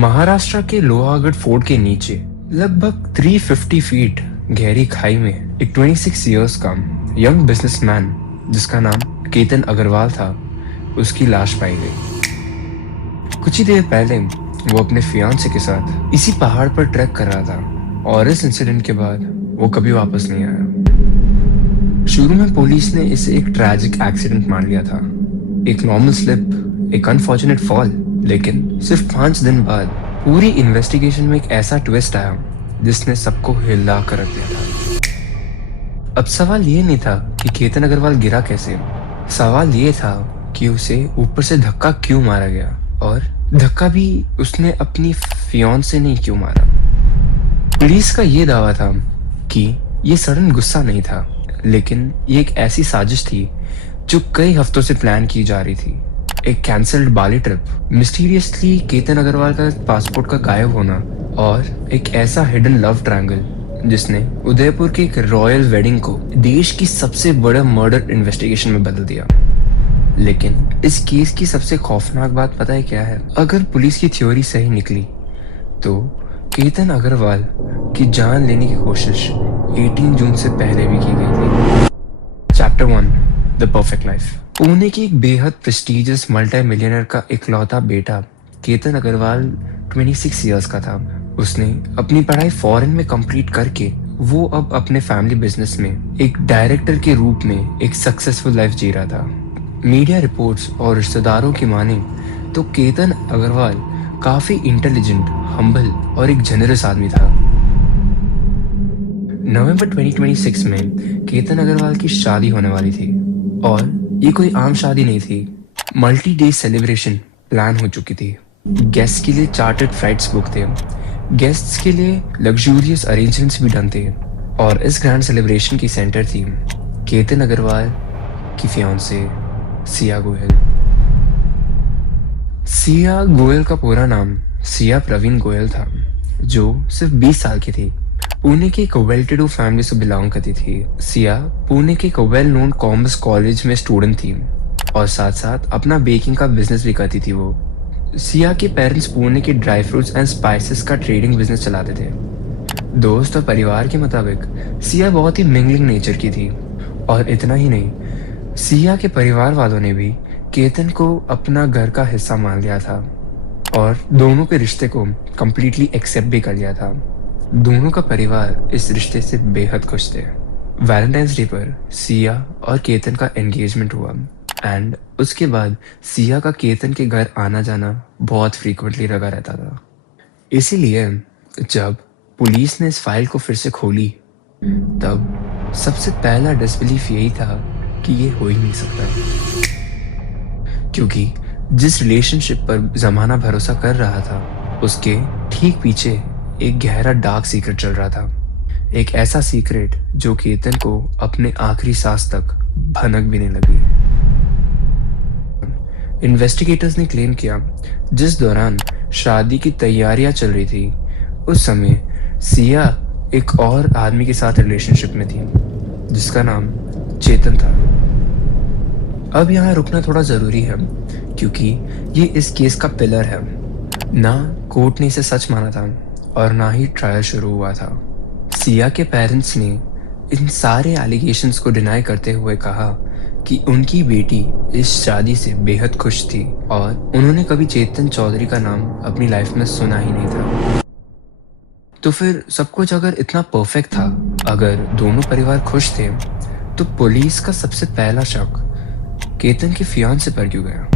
महाराष्ट्र के लोहागढ़ फोर्ट के नीचे लगभग 350 फीट गहरी खाई में एक 26 इयर्स का यंग बिजनेसमैन जिसका नाम केतन अग्रवाल था, उसकी लाश पाई गई। कुछ ही देर पहले वो अपने फियांसे के साथ इसी पहाड़ पर ट्रैक कर रहा था और इस इंसिडेंट के बाद वो कभी वापस नहीं आया। शुरू में पुलिस ने इसे एक ट्रैजिक एक्सीडेंट मान लिया था, एक नॉर्मल स्लिप, एक अनफॉर्चुनेट फॉल। लेकिन सिर्फ 5 दिन बाद पूरी इन्वेस्टिगेशन में एक ऐसा ट्विस्ट आया जिसने सबको हिला कर रख दिया था। अब सवाल ये नहीं था कि केतन अग्रवाल गिरा कैसे, सवाल ये था कि उसे ऊपर से धक्का क्यों मारा गया, और धक्का भी उसने अपनी फियांसे ने क्यों मारा। पुलिस का ये दावा था कि ये सडन गुस्सा नहीं था, लेकिन ये एक ऐसी साजिश थी जो कई हफ्तों से प्लान की जा रही थी। एक कैंसल्ड बाली ट्रिप, मिस्टीरियसली केतन अग्रवाल का पासपोर्ट का गायब होना, और एक ऐसा हिडन लव ट्रायंगल जिसने उदयपुर के एक रॉयल वेडिंग को देश की सबसे बड़ा मर्डर इन्वेस्टिगेशन में बदल दिया। लेकिन इस केस की सबसे खौफनाक बात पता है क्या है? अगर पुलिस की थ्योरी सही निकली तो केतन अग्रवाल की जान लेने की कोशिश 18 जून से पहले भी की गई थी। Chapter 1, the perfect life. Pune के एक बेहद प्रेस्टिजियस मल्टी मिलियनर का इकलौता बेटा केतन अग्रवाल 26 इयर्स का था। उसने अपनी पढ़ाई फॉरेन में कंप्लीट करके वो अब अपने फैमिली बिजनेस में एक डायरेक्टर के रूप में एक सक्सेसफुल लाइफ जी रहा था। मीडिया रिपोर्ट्स और रिश्तेदारों की माने तो केतन अग्रवाल काफी इंटेलिजेंट, हम्बल और एक जेनरस आदमी था। नवंबर 2026 में केतन अग्रवाल की शादी होने वाली थी, और ये कोई आम शादी नहीं थी। मल्टी डे सेलिब्रेशन प्लान हो चुकी थी। गेस्ट्स के लिए चार्टर्ड फ्लाइट्स बुक थे, गेस्ट्स के लिए लग्जूरियस अरेंजमेंट्स भी डन थे, और इस ग्रैंड सेलिब्रेशन की सेंटर थी केतन अग्रवाल की फियांसे सिया गोयल। सिया गोयल का पूरा नाम सिया प्रवीण गोयल था, जो सिर्फ 20 साल की थी। पुणे की एक वेल टू डू फैमिली से बिलोंग करती थी। सिया पुणे के एक वेल नोन कॉमर्स कॉलेज में स्टूडेंट थी, और साथ साथ अपना बेकिंग का बिजनेस भी करती थी वो। सिया के पेरेंट्स पुणे के ड्राई फ्रूट्स एंड स्पाइसेस का ट्रेडिंग बिजनेस चलाते थे। दोस्त और परिवार के मुताबिक सिया बहुत ही मिंगलिंग नेचर की थी, और इतना ही नहीं, सिया के परिवार वालों ने भी केतन को अपना घर का हिस्सा मान लिया था, और दोनों के रिश्ते को कम्प्लीटली एक्सेप्ट भी कर लिया था। दोनों का परिवार इस रिश्ते से बेहद खुश थे। वैलेंटाइंस डे पर सिया और केतन का एंगेजमेंट हुआ, एंड उसके बाद सिया का केतन के घर आना जाना बहुत फ्रीक्वेंटली लगा रहता था। इसीलिए जब पुलिस ने इस फाइल को फिर से खोली, तब सबसे पहला डिसबिलीफ यही था कि ये हो ही नहीं सकता, क्योंकि जिस रिलेशनशिप पर जमाना भरोसा कर रहा था, उसके ठीक पीछे एक गहरा डार्क सीक्रेट चल रहा था। एक ऐसा सीक्रेट जो केतन को अपने आखिरी सांस तक भनक भी नहीं लगी। इन्वेस्टिगेटर्स ने क्लेम किया, जिस दौरान शादी की तैयारियां चल रही थी, उस समय सिया एक और आदमी के साथ रिलेशनशिप में थी, जिसका नाम चेतन था। अब यहाँ रुकना थोड़ा जरूरी है, क्योंकि ये इस केस का पिलर है। ना कोर्ट ने इसे सच माना था, और ना ही ट्रायल शुरू हुआ था। सिया के पेरेंट्स ने इन सारे एलिगेशंस को डिनाई करते हुए कहा कि उनकी बेटी इस शादी से बेहद खुश थी, और उन्होंने कभी चेतन चौधरी का नाम अपनी लाइफ में सुना ही नहीं था। तो फिर सब कुछ अगर इतना परफेक्ट था, अगर दोनों परिवार खुश थे, तो पुलिस का सबसे पहला शक केतन के फियांसे पर क्यों गया?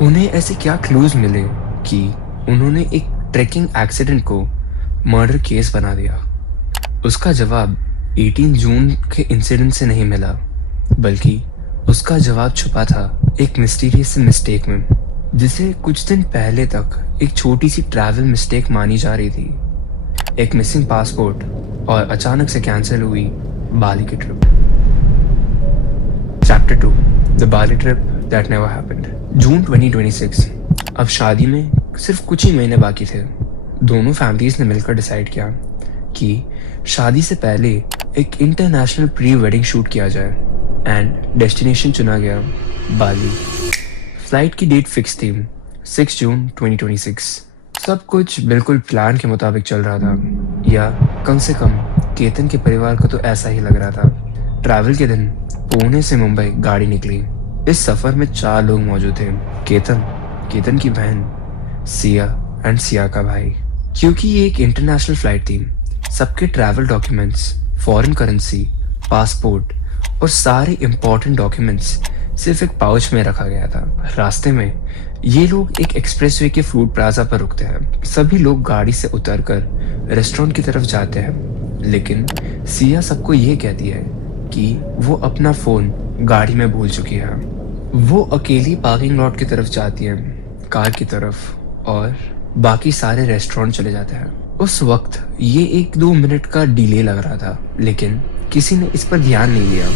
उन्हें ऐसे क्या क्लूज मिले कि उन्होंने एक ट्रेकिंग एक्सीडेंट को मर्डर केस बना दिया? उसका जवाब 18 जून के इंसिडेंट से नहीं मिला, बल्कि उसका जवाब छुपा था एक मिस्टीरियस मिस्टेक में, जिसे कुछ दिन पहले तक एक छोटी सी ट्रैवल मिस्टेक मानी जा रही थी। एक मिसिंग पासपोर्ट और अचानक से कैंसिल हुई बाली की trip. Chapter 2, the Bali trip that never happened. June 2026। अब शादी में सिर्फ कुछ ही महीने बाकी थे। दोनों फैमिलीज ने मिलकर डिसाइड किया कि शादी से पहले एक इंटरनेशनल प्री वेडिंग शूट किया जाए, एंड डेस्टिनेशन चुना गया बाली। फ्लाइट की डेट फिक्स थी, 6 जून 2026। सब कुछ बिल्कुल प्लान के मुताबिक चल रहा था, या कम से कम केतन के परिवार को तो ऐसा ही लग रहा था। ट्रैवल के दिन पुणे से मुंबई गाड़ी निकली। इस सफर में 4 लोग मौजूद थे। केतन, केतन की बहन सिया एंड सिया का भाई। क्योंकि ये एक इंटरनेशनल फ्लाइट थी, सबके travel documents, foreign currency, passport और सारे इंपॉर्टेंट डॉक्यूमेंट्स सिर्फ एक पाउच में रखा गया था। रास्ते में ये लोग एक एक्सप्रेसवे के फूड प्लाजा पर रुकते हैं। सभी लोग गाड़ी से उतरकर रेस्टोरेंट की तरफ जाते हैं, लेकिन सिया सबको ये कहती है कि वो अपना फोन गाड़ी में भूल चुकी है। वो अकेली पार्किंग लॉट की तरफ जाती है, कार की तरफ, और बाकी सारे रेस्टोरेंट चले जाते हैं। उस वक्त ये 1-2 मिनट का डिले लग रहा था, लेकिन किसी ने इस पर ध्यान नहीं दिया।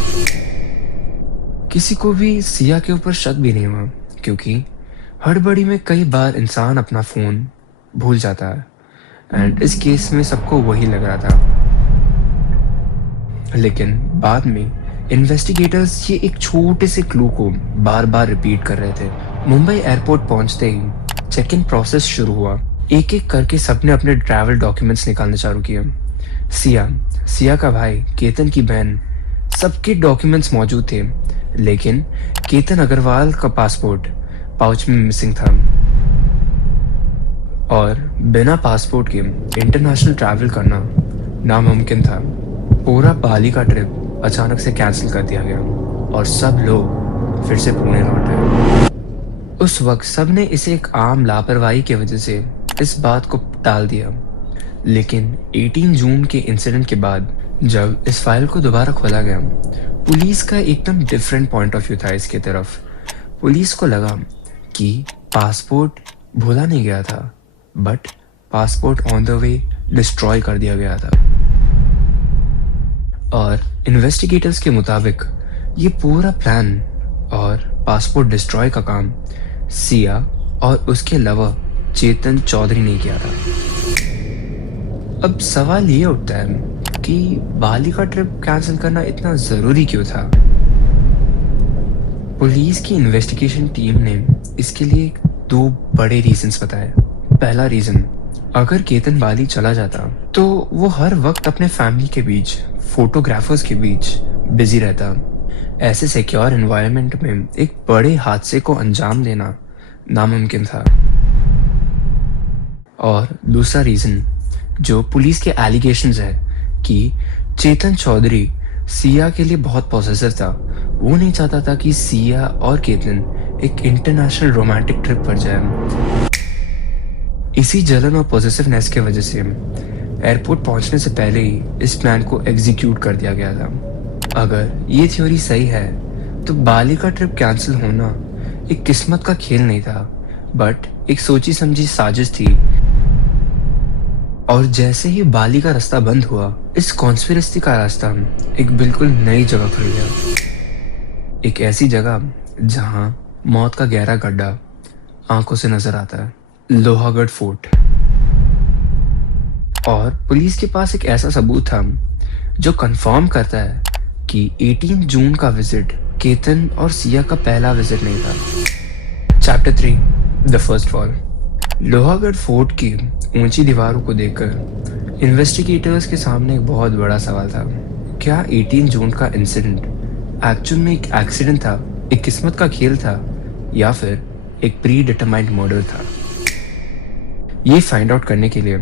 किसी को भी सिया के ऊपर शक भी नहीं हुआ, क्योंकि हड़बड़ी में कई बार इंसान अपना फोन भूल जाता है, एंड इस केस में सबको वही लग रहा था। लेकिन बाद में इन्वेस्टिगेटर्स ये एक छोटे से क्लू को बार बार रिपीट कर रहे थे। मुंबई एयरपोर्ट पहुंचते ही चेक इन प्रोसेस शुरू हुआ। एक एक करके सबने अपने ट्रैवल डॉक्यूमेंट्स निकालना चालू किए। सिया, सिया का भाई, केतन की बहन, सबके डॉक्यूमेंट्स मौजूद थे, लेकिन केतन अग्रवाल का पासपोर्ट पाउच में मिसिंग था। और बिना पासपोर्ट के इंटरनेशनल ट्रैवल करना नामुमकिन था। पूरा बाली का ट्रिप अचानक से कैंसिल कर दिया गया और सब लोग फिर से पुणे लौटे। उस वक्त सब ने इसे एक आम लापरवाही की वजह से इस बात को टाल दिया, लेकिन 18 जून के इंसिडेंट के बाद जब इस फाइल को दोबारा खोला गया, पुलिस का एकदम डिफरेंट पॉइंट ऑफ व्यू था इसके तरफ। पुलिस को लगा कि पासपोर्ट भूला नहीं गया था, but passport on the way destroy कर दिया गया था। और इन्वेस्टिगेटर्स के मुताबिक ये पूरा प्लान और पासपोर्ट डिस्ट्रॉय का काम सिया और उसके अलावा चेतन चौधरी ने किया था। अब सवाल ये उठता है कि बाली का ट्रिप कैंसिल करना इतना जरूरी क्यों था? पुलिस की इन्वेस्टिगेशन टीम ने इसके लिए 2 बड़े रीजंस बताए। पहला रीजन, अगर केतन बाली चला जाता तो वो हर वक्त अपने फैमिली के बीच, फोटोग्राफर्स के बीच बिजी रहता। ऐसे सिक्योर एनवायरनमेंट में एक बड़े हादसे को अंजाम देना नामुमकिन था। और दूसरा रीजन, जो पुलिस के एलिगेशंस है कि चेतन चौधरी सिया के लिए बहुत पॉसेसिव था। वो नहीं चाहता था कि सिया और केतन एक इंटरनेशनल रोमांटिक ट्रिप पर जाए। इसी जलन और पॉसेसिवनेस की वजह से एयरपोर्ट पहुंचने से पहले ही इस प्लान को एग्जीक्यूट कर दिया गया था। अगर ये थ्योरी सही है तो बाली का ट्रिप कैंसिल होना एक किस्मत का खेल नहीं था, बट एक सोची समझी साजिश थी। और जैसे ही बाली का रास्ता बंद हुआ, इस कॉन्स्पिरेसी का रास्ता एक बिल्कुल नई जगह खुल गया। एक ऐसी जगह जहां मौत का गहरा गड्ढा आंखों से नजर आता है, लोहागढ़ फोर्ट। और पुलिस के पास एक ऐसा सबूत था जो कंफर्म करता है कि 18 जून का विजिट केतन और सिया का पहला विजिट नहीं था। Chapter 3, the first fall. Lohagarh fort की ऊंची दीवारों को देखकर इन्वेस्टिगेटर्स के सामने एक बहुत बड़ा सवाल था। क्या 18 जून का इंसिडेंट एक्चुअल में एक एक्सीडेंट था, एक किस्मत का खेल था, या फिर एक प्री डिटरमाइंड मर्डर था? ये फाइंड आउट करने के लिए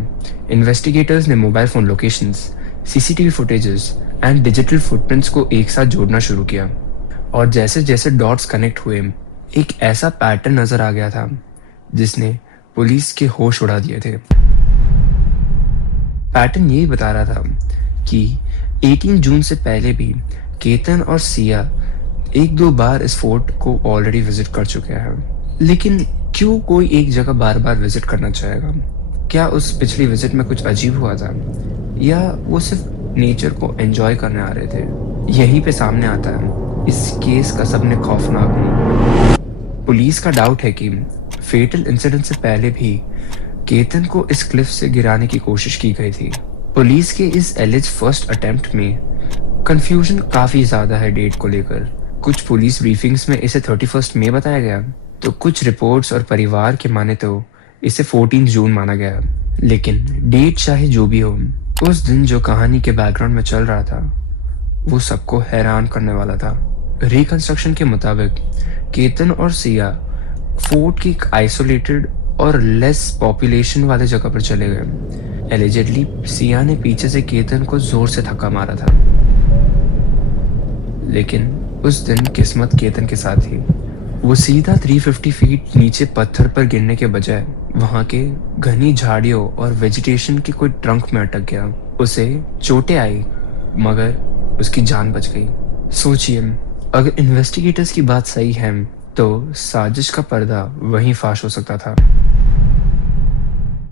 इन्वेस्टिगेटर्स ने mobile phone locations, CCTV footages and digital footprints को एक साथ जोड़ना शुरू किया। और जैसे जैसे डॉट्स कनेक्ट हुए, एक ऐसा पैटर्न नजर आ गया था जिसने पुलिस के होश उड़ा दिए थे। पैटर्न यही बता रहा था कि 18 जून से पहले भी केतन और सिया 1-2 बार इस फोर्ट को ऑलरेडी विजिट कर चुके हैं। लेकिन क्यों कोई एक जगह बार बार विजिट करना चाहेगा? क्या उस पिछली विजिट में कुछ अजीब हुआ था, या वो सिर्फ नेचर को एंजॉय करने आ रहे थे? यहीं पे सामने आता है इस केस का सबने खौफनाक मोड़। पुलिस का डाउट है कि फेटल इंसिडेंट से पहले भी केतन को इस क्लिफ से गिराने की कोशिश की गई थी। पुलिस के इस एलिज फर्स्ट अटेम्प्ट में कंफ्यूजन काफी ज्यादा है डेट को लेकर। कुछ पुलिस ब्रीफिंग्स में इसे 31 मई बताया गया, तो कुछ रिपोर्ट्स और परिवार के माने तो इसे 14 जून माना गया, लेकिन डेट चाहे जो भी हो, उस दिन जो कहानी के बैकग्राउंड में चल रहा था वो सबको हैरान करने वाला था। रिकंस्ट्रक्शन के मुताबिक केतन और सिया फोर्ट की एक आइसोलेटेड और लेस पॉपुलेशन वाले जगह पर चले गए। एलिजेडली सिया ने पीछे से केतन को जोर से धक्का मारा था, लेकिन उस दिन किस्मत केतन के साथ थी। वो सीधा 350 फीट नीचे पत्थर पर गिरने के बजाय वहां के घनी झाड़ियों और वेजिटेशन के कोई ट्रंक में अटक गया। उसे चोटें आई, मगर उसकी जान बच गई। सोचिए, अगर इन्वेस्टिगेटर्स की बात सही है तो साजिश का पर्दा वहीं फाश हो सकता था।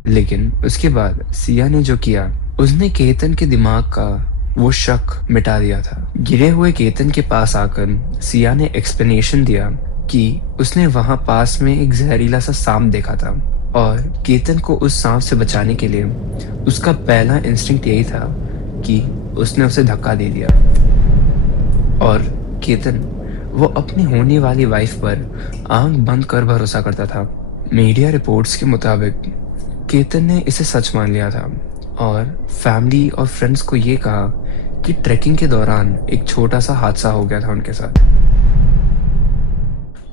लेकिन उसके बाद सिया ने जो किया, उसने केतन के दिमाग का वो शक मिटा दिया था। गिरे हुए केतन के पास आकर सिया ने एक्सप्लेनेशन दिया कि उसने वहां पास में एक जहरीला सा सांप देखा था और केतन को उस सांप से बचाने के लिए उसका पहला इंस्टिंक्ट यही था कि उसने उसे धक्का दे दिया। और केतन वो अपनी होने वाली वाइफ पर आंख बंद कर भरोसा करता था। मीडिया रिपोर्ट्स के मुताबिक केतन ने इसे सच मान लिया था और फैमिली और फ्रेंड्स को ये कहा कि ट्रैकिंग के दौरान एक छोटा सा हादसा हो गया था उनके साथ।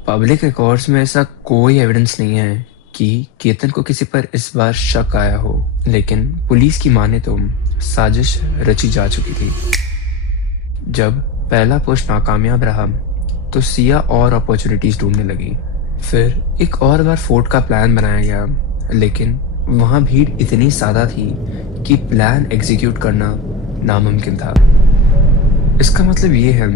पब्लिक रिकॉर्ड्स में ऐसा कोई एविडेंस नहीं है कि केतन को किसी पर इस बार शक आया हो, लेकिन पुलिस की माने तो साजिश रची जा चुकी थी। जब पहला पुश नाकामयाब रहा तो सिया और अपॉर्चुनिटीज ढूंढने लगी। फिर एक और बार फोर्ट का प्लान बनाया गया, लेकिन वहां भीड़ इतनी ज्यादा थी कि प्लान एग्जीक्यूट करना नामुमकिन था। इसका मतलब ये है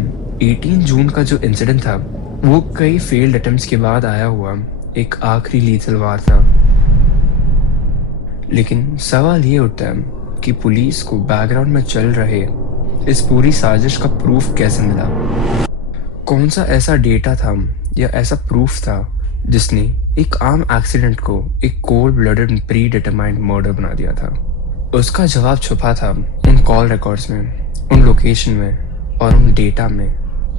18 जून का जो इंसिडेंट था वो कई फेल्ड अटेम्प्ट्स के बाद आया हुआ एक आखिरी लीथल वार था। लेकिन सवाल ये उठता है कि पुलिस को बैकग्राउंड में चल रहे इस पूरी साजिश का प्रूफ कैसे मिला? कौन सा ऐसा डेटा था या ऐसा प्रूफ था जिसने एक आम एक्सीडेंट को एक cold blooded pre determined murder बना दिया था? उसका जवाब छुपा था उन कॉल रिकॉर्ड्स में, उन लोकेशन में और उन डेटा में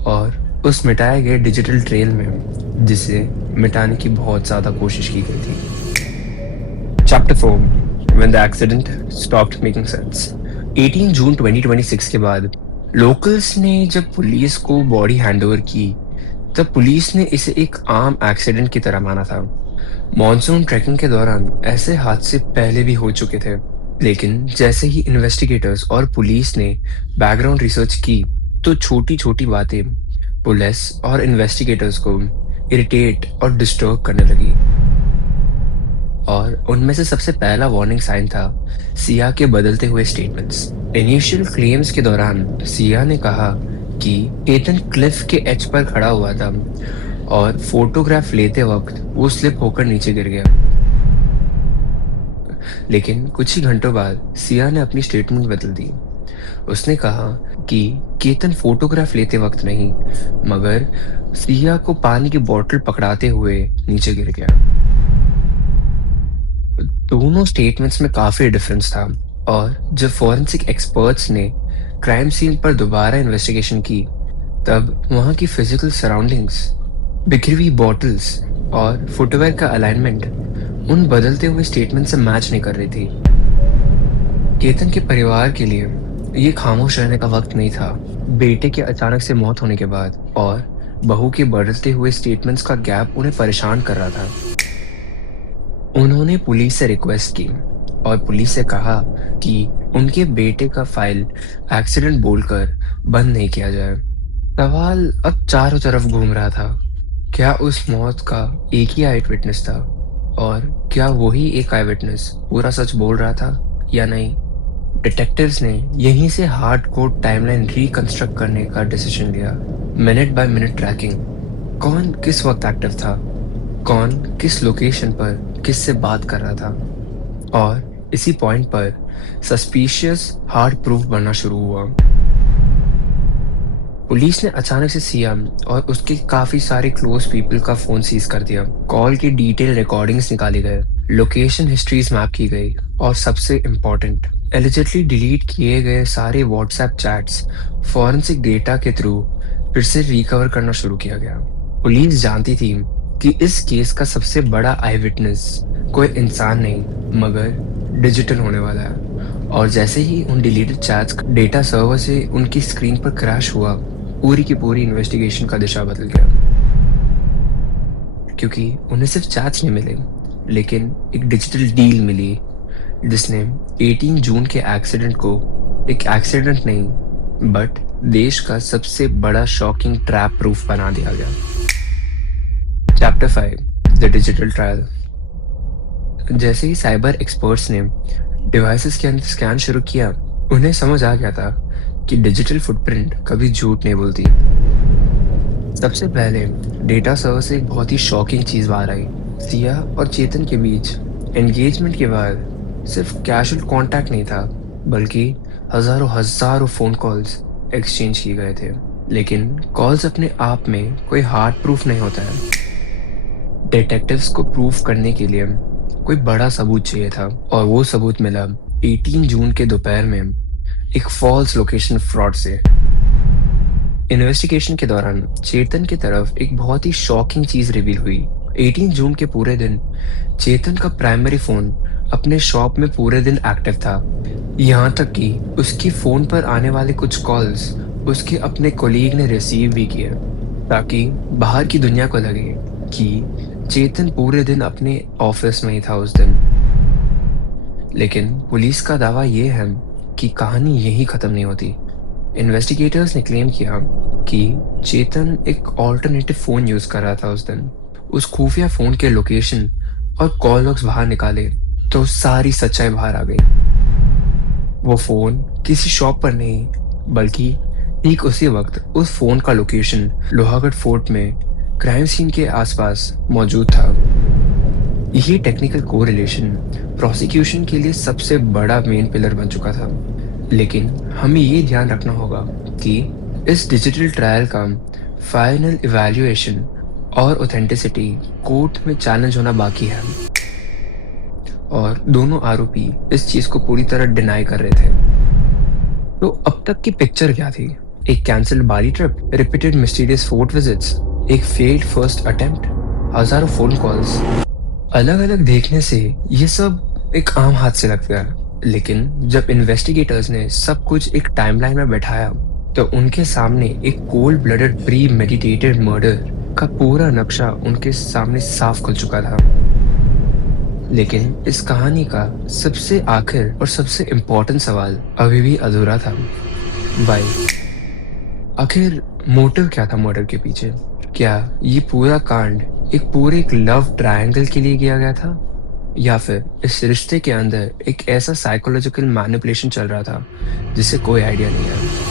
और उस मिटाए गए डिजिटल ट्रेल में, जिसे मिटाने की बहुत ज्यादा कोशिश की गई थी। Chapter 4 When the accident stopped making sense। 18 जून 2026 के बाद लोकल्स ने जब पुलिस को बॉडी हैंडओवर की, तब पुलिस ने इसे एक आम एक्सीडेंट की तरह माना था। मॉनसून ट्रैकिंग के दौरान ऐसे हादसे पहले भी हो चुके थे, लेकिन जैसे ही इन्वेस्टिगेटर्स और पुलिस ने बैकग्राउंड रिसर्च की तो छोटी छोटी बातें पुलिस और इन्वेस्टिगेटर्स को इरिटेट और डिस्टर्ब करने लगी। और उनमें से सबसे पहला वार्निंग साइन था सिया के बदलते हुए स्टेटमेंट्स। इनिशियल क्लेम्स के दौरान सिया ने कहा कि केतन क्लिफ के एज पर खड़ा हुआ था और फोटोग्राफ लेते वक्त वो स्लिप होकर नीचे गिर गया। लेकिन कुछ ही घंटों बाद सिया ने अपनी स्टेटमेंट बदल दी। उसने कहा कि केतन फोटोग्राफ लेते वक्त नहीं, मगर सिया को पानी की बोतल पकड़ाते हुए नीचे गिर गया। दोनों स्टेटमेंट्स में काफी डिफरेंस था और जब फॉरेंसिक एक्सपर्ट्स ने क्राइम सीन पर दोबारा इन्वेस्टिगेशन की, तब वहां की फिजिकल सराउंडिंग्स, बिखरी हुई बॉटल्स और फुटवेयर का अलाइनमेंट उन बदलते हुए स्टेटमेंट से मैच नहीं कर रही थी। केतन के परिवार के लिए ये खामोश रहने का वक्त नहीं था। बेटे के अचानक से मौत होने के बाद और बहू के बदलते हुए स्टेटमेंट्स का गैप उन्हें परेशान कर रहा था। उन्होंने पुलिस से रिक्वेस्ट की और पुलिस से कहा कि उनके बेटे का फाइल एक्सीडेंट बोलकर बंद नहीं किया जाए। सवाल अब चारों तरफ घूम रहा था। क्या उस मौत का एक ही आई विटनेस था और क्या वही एक आई विटनेस पूरा सच बोल रहा था या नहीं? डिटेक्टिव्स ने यहीं से हार्डकोर टाइमलाइन रिकंस्ट्रक्ट करने का डिसीजन लिया। मिनट बाय मिनट ट्रैकिंग, कौन किस वक्त एक्टिव था, कौन किस लोकेशन पर किससे बात कर रहा था, और इसी पॉइंट पर सस्पिशियस हार्ड प्रूफ बनना शुरू हुआ। पुलिस ने अचानक से सिया और उसके काफी सारे क्लोज पीपल का फोन सीज कर दिया। कॉल की डिटेल रिकॉर्डिंग्स निकाली गए, लोकेशन हिस्ट्रीज मैप की गई और सबसे इम्पोर्टेंट, एलिजिटली डिलीट किए गए सारे व्हाट्सएप चैट्स फॉरेंसिक डेटा के थ्रू फिर से रिकवर करना शुरू किया गया। पुलिस जानती थी कि इस केस का सबसे बड़ा आई विटनेस कोई इंसान नहीं मगर डिजिटल होने वाला है। और जैसे ही उन डिलीटेड चैट्स का डेटा सर्वर से उनकी स्क्रीन पर क्रैश हुआ, पूरी की पूरी इन्वेस्टिगेशन का दिशा बदल गया। क्योंकि उन्हें सिर्फ चैट्स नहीं मिले, लेकिन एक डिजिटल डील मिली जिसने 18 जून के एक्सीडेंट को एक एक्सीडेंट नहीं बट देश का सबसे बड़ा शॉकिंग ट्रैप प्रूफ बना दिया गया। Chapter 5 the digital trial. जैसे ही साइबर एक्सपर्ट्स ने डिवाइसेस के अंदर स्कैन शुरू किया, उन्हें समझ आ गया था कि डिजिटल फुटप्रिंट कभी झूठ नहीं बोलती। सबसे पहले डेटा सर्वर से एक बहुत ही शॉकिंग चीज बाहर आई। सिया और चेतन के बीच एंगेजमेंट के बाद सिर्फ कैजुअल कांटेक्ट नहीं था, बल्कि हजारों हजारों फोन कॉल्स एक्सचेंज किए गए थे। लेकिन कॉल्स अपने आप में कोई हार्ड प्रूफ नहीं होता है। डिटेक्टिव्स को प्रूफ करने के लिए कोई बड़ा सबूत चाहिए था, और वो सबूत मिला 18 जून के दोपहर में एक फॉल्स लोकेशन फ्रॉड से। इन्वेस्टिगेशन के दौरान चेतन की तरफ एक बहुत ही शॉकिंग चीज रिवील हुई। 18 जून के पूरे दिन चेतन का प्राइमरी फोन अपने शॉप में पूरे दिन एक्टिव था। यहाँ तक कि उसकी फोन पर आने वाले कुछ कॉल्स उसके अपने कोलीग ने रिसीव भी किए, ताकि बाहर की दुनिया को लगे कि चेतन पूरे दिन अपने ऑफिस में ही था उस दिन। लेकिन पुलिस का दावा यह है कि कहानी यही खत्म नहीं होती। इन्वेस्टिगेटर्स ने क्लेम किया कि चेतन एक ऑल्टरनेटिव फोन यूज कर रहा था उस दिन। उस खुफिया फोन के लोकेशन और कॉल लॉग्स बाहर निकाले तो सारी सच्चाई बाहर आ गई। वो फोन किसी शॉप पर नहीं, बल्कि ठीक उसी वक्त उस फोन का लोकेशन लोहागढ़ फोर्ट में क्राइम सीन के आसपास मौजूद था। यही टेक्निकल कोरिलेशन प्रोसिक्यूशन के लिए सबसे बड़ा मेन पिलर बन चुका था। लेकिन हमें ये ध्यान रखना होगा कि इस डिजिटल ट्रायल का फाइनल इवैल्यूएशन और ऑथेंटिसिटी कोर्ट में चैलेंज होना बाकी है, और दोनों आरोपी इस चीज को पूरी तरह डिनाई कर रहे थे। तो अब तक की पिक्चर क्या थी? एक cancelled Bali trip, repeated mysterious fort visits, एक फेल्ड फर्स्ट अटेम्प्ट, हजारों फोन कॉल्स। अलग अलग देखने से ये सब एक आम हादसे लगता है, लेकिन जब इन्वेस्टिगेटर्स ने सब कुछ एक टाइमलाइन में बैठाया तो उनके सामने एक cold blooded pre meditated murder का पूरा नक्शा उनके सामने साफ खुल चुका था। लेकिन इस कहानी का सबसे आखिर और सबसे इम्पोर्टेंट सवाल अभी भी अधूरा था। वाई? आखिर मोटिव क्या था मर्डर के पीछे? क्या ये पूरा कांड एक लव ट्रायंगल के लिए किया गया था, या फिर इस रिश्ते के अंदर एक ऐसा साइकोलॉजिकल मैनिपुलेशन चल रहा था जिसे कोई आइडिया नहीं है?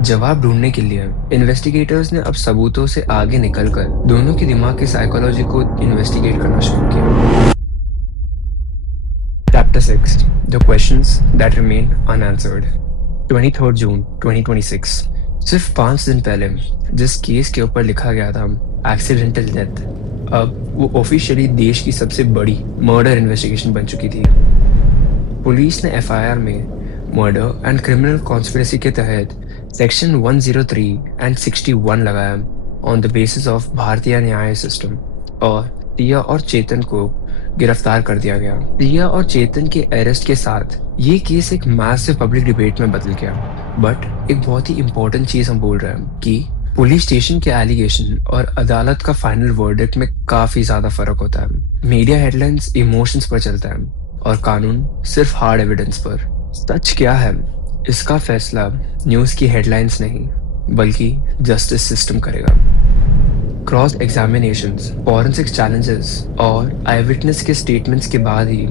जवाब ढूंढने के लिए इन्वेस्टिगेटर्स ने अब सबूतों से आगे निकलकर दोनों के दिमाग की साइकोलॉजी को इन्वेस्टिगेट करना शुरू किया। Chapter 6 the questions that remain unanswered. 23 जून 2026। सिर्फ 5 दिन पहले जिस केस के ऊपर लिखा गया था एक्सीडेंटल डेथ, अब वो ऑफिशियली देश की सबसे बड़ी मर्डर इन्वेस्टिगेशन बन चुकी थी। पुलिस ने एफआईआर में मर्डर एंड क्रिमिनल कॉन्स्पिरेसी के तहत सेक्शन 103 एंड 61 लगाया ऑन द बेसिस ऑफ भारतीय न्याय सिस्टम, और सिया और चेतन को गिरफ्तार कर दिया गया। सिया और चेतन के अरेस्ट के साथ ये केस एक मैसिव पब्लिक डिबेट में बदल गया। बट एक बहुत ही इंपॉर्टेंट चीज हम बोल रहे हैं कि पुलिस स्टेशन के एलिगेशन और अदालत का फाइनल वर्डिक्ट में काफी ज्यादा फर्क होता है। मीडिया हेडलाइंस इमोशंस पर चलता है और कानून सिर्फ हार्ड एविडेंस पर। सच क्या है, इसका फैसला न्यूज की हेडलाइंस नहीं, बल्कि जस्टिस सिस्टम करेगा। क्रॉस एग्जामिनेशंस, फॉरेंसिक चैलेंजेस और आई विटनेस के स्टेटमेंट्स के बाद ही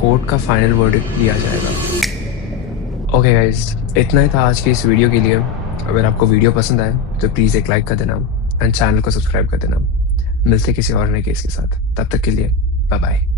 कोर्ट का फाइनल वर्डिक्ट दिया जाएगा। ओके गाइस, इतना ही था आज के इस वीडियो के लिए। अगर आपको वीडियो पसंद आए तो प्लीज़ एक लाइक कर देना एंड चैनल को सब्सक्राइब कर देना। मिलते किसी और नए केस के साथ, तब तक के लिए बाय बाय।